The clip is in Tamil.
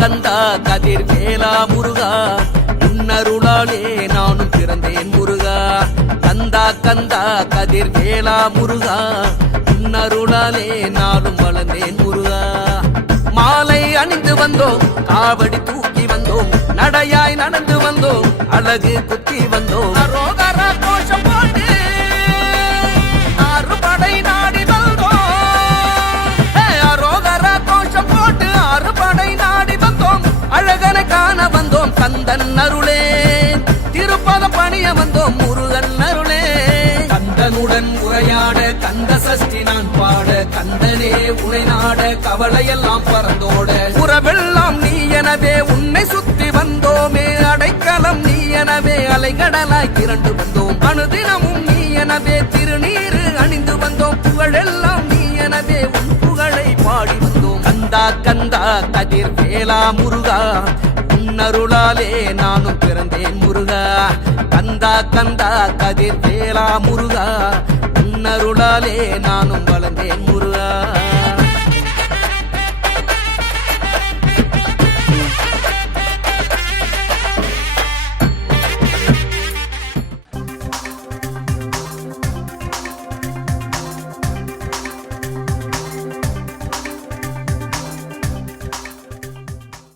கந்தா கதிர் வேலா முருகா உன்னருளாலே நானும் பிறந்தேன் முருகா. கந்தா கந்தா கதிர் வேலா முருகா உன்னருளாலே நானும் வளர்ந்தேன் முருகா. மாலை அணிந்து வந்தோம், காவடி தூக்கி வந்தோம், நடையாய் நடந்து வந்தோம், அழகு குத்தி வந்தோம். அரோகர கோஷம் போட்டு அறுபடை நாடி வந்தோம். அரோகர கோஷம் போட்டு அறுபடை நாடி வந்தோம், அழகனை காண வந்தோம். கந்தன் அருளே திருப்பதம் பணிய வந்தோம் முருகன் அருளே. கந்தனுடன் உரையாட கந்த சஷ்டி நான் பாட, கந்தனே உனை நாட கவலையெல்லாம் பறந்தோட. உறவெல்லாம் நீ எனவே உன்னை சுத்தி வந்தோமே, அடைக்கலம் நீ எனவே அலைகடலாய் திரண்டு வந்தோம். அனுதினமும் நீ எனவே திருநீரு அணிந்து வந்தோம், புகழெல்லாம் நீ எனவே உன் புகழை பாடி வந்தோம். கந்தா கந்தா கதிர் வேலா முருகா உன்னருளாலே நானும் பிறந்தேன் முருகா. கந்தா கந்தா கதிர் வேலா முருகா உன்னருளாலே நானும் வளர்ந்தேன் முருகா.